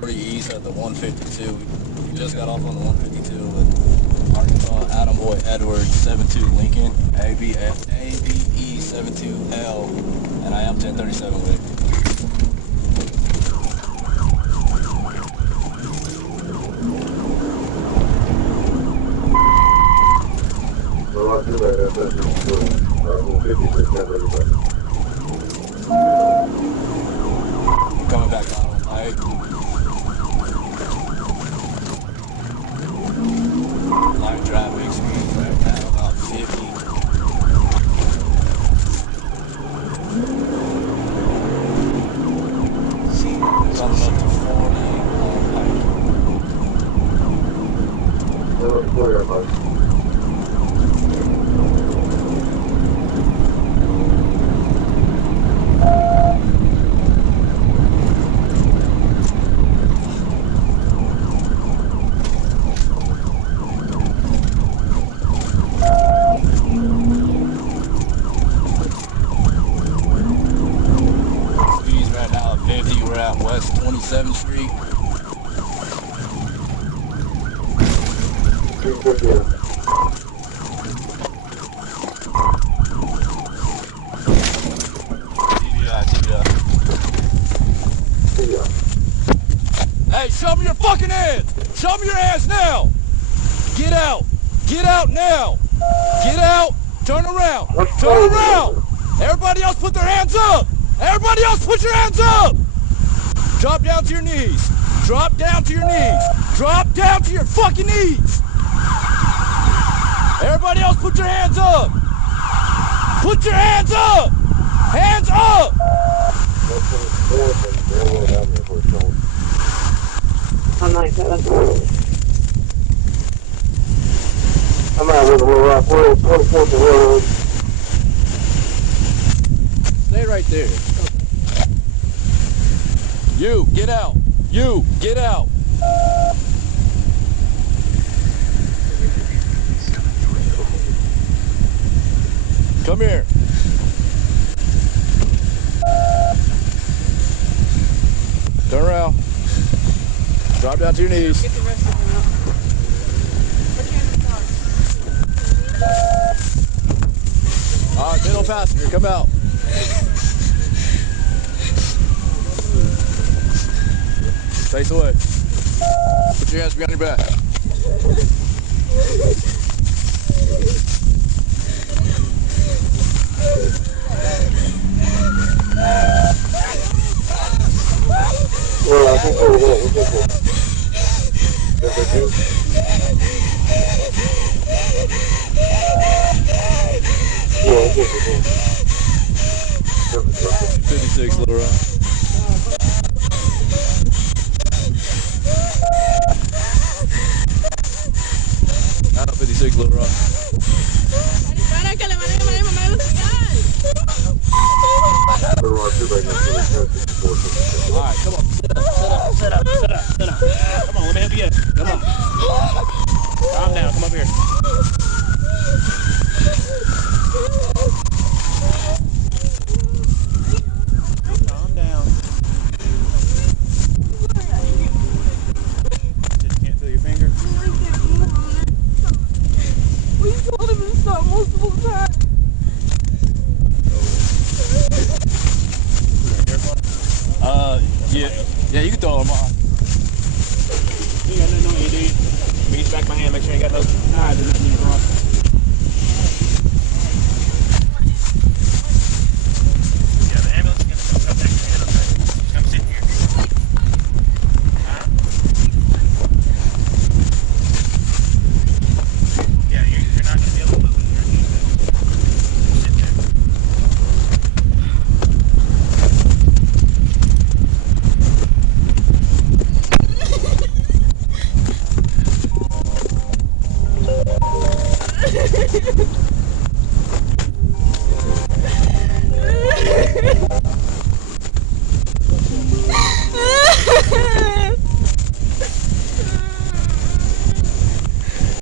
40 East at the 152. We just got off on the 152 with Arkansas Adam Boy Edwards 72 Lincoln ABE 72L, and I am 1037 with it. Coming back on light. Light traffic speed right now about 50. Coming up to 40 on light. We're at West 27th Street. TVI. Hey, show me your fucking hands! Show me your hands now! Get out! Get out now! Get out! Turn around! Turn around! Everybody else put their hands up! Everybody else put your hands up! Drop down to your knees. Drop down to your knees. Drop down to your fucking knees. Everybody else put your hands up. Put your hands up. Hands up. I'm 97. I'm out with a little rock. We're at 24th the road. Stay right there. You, get out. You, get out. Come here. Turn around. Drop down to your knees. Get the rest of them out. Put your hands in the car. All right, middle passenger, come out. Face away. Put your hands behind your back. Well, I think over there. We'll get there. Yes, I do. Yeah, we'll get there. 56, Little Rock. 56, Little Rock. Alright, come on. Sit up. Come on, let me help you get. Come on. Calm down, come up here. Calm down. You can't feel your finger? We told him to stop multiple times. Yeah, you can throw them on. You ain't got nothing on you, dude. Reach back my hand, make sure you ain't got no knives or nothing in your front. Yeah, the ambulance is gonna come back to your head, okay? Come sit here. Yeah, you're not gonna be able to move when you're in the sit there. Ha ha ha!